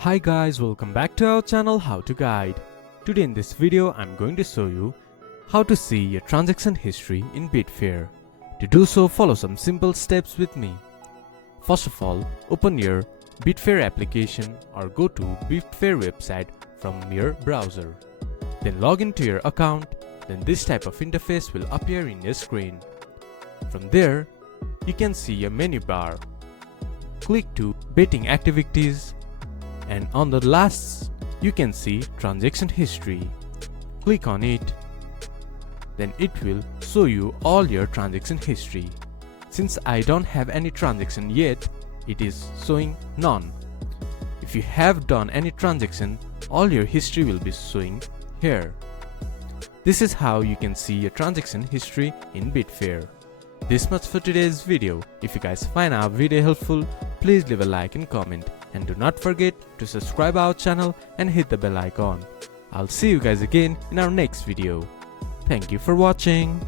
Hi guys, welcome back to our channel How to Guide. Today in this video I'm going to show you how to see your transaction history in Betfair. To do so, follow some simple steps with me. First of all, open your Betfair application or go to Betfair website from your browser. Then log into your account, then this type of interface will appear in your screen. From there, you can see your menu bar. Click to Betting Activities, and on the last you can see transaction history. Click on it, then it will show you all your transaction history. Since I don't have any transaction yet, it is showing none. If you have done any transaction, all your history will be showing here. This is how you can see your transaction history in Betfair. This much for today's video. If you guys find our video helpful, please leave a like and comment, and do not forget to subscribe our channel and hit the bell icon. I'll see you guys again in our next video. Thank you for watching.